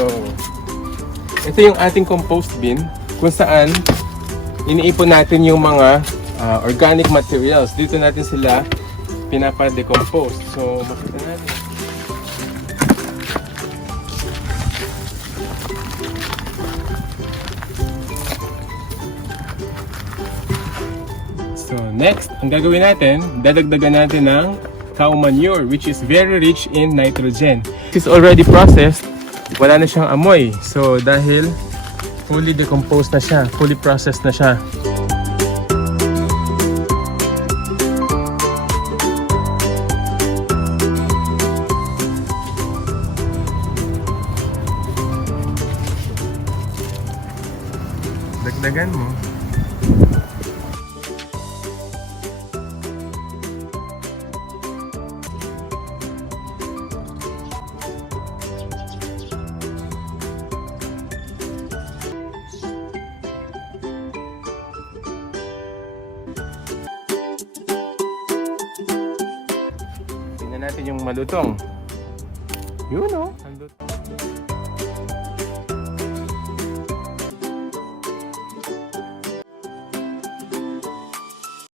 So, ito yung ating compost bin kung saan iniipon natin yung mga organic materials. Dito natin sila pinapa-decompose. So, makita natin. So, next, ang gagawin natin, dadagdagan natin ng cow manure, which is very rich in nitrogen. This is already processed, wala na siyang amoy. So, dahil fully decomposed na siya, fully processed na siya. Dagdagan mo. Tingnan natin yung malutong. Yun o. Malutong.